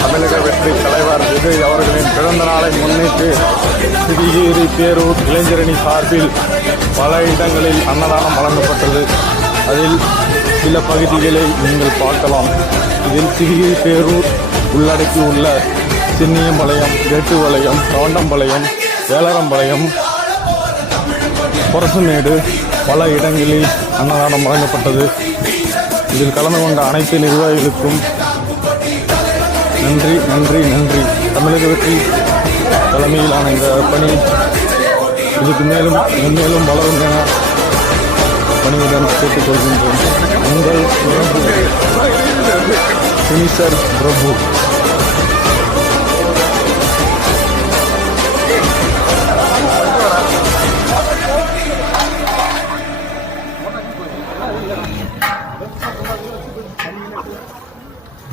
தமிழக வெற்றி தலைவர் விஜய் அவர்களின் பிறந்த நாளை முன்னிட்டு சிறுகீரி பேரூர் இளைஞரணி சார்பில் பல இடங்களில் அன்னதானம் வழங்கப்பட்டது. அதில் சில பகுதிகளை நீங்கள் பார்க்கலாம். இதில் சிறுகீரி பேரூர் உள்ளடக்கி உள்ள சின்னியம்பாளையம், கேட்டுப்பாளையம், கவண்டம்பாளையம், வேலரம்பாளையம், பொரசுமேடு பல இடங்களில் அன்னதானம் வழங்கப்பட்டது. இதில் கலந்து கொண்ட அனைத்து நிர்வாகிகளுக்கும் நன்றி நன்றி நன்றி. தமிழக வெற்றி தலைமையிலான இந்த பணி இதுக்கு மேலும் மென்மேலும் வளரும் என பணியுடன் கேட்டுக்கொள்கின்றோம். உங்கள் பிரபு, பிரபு.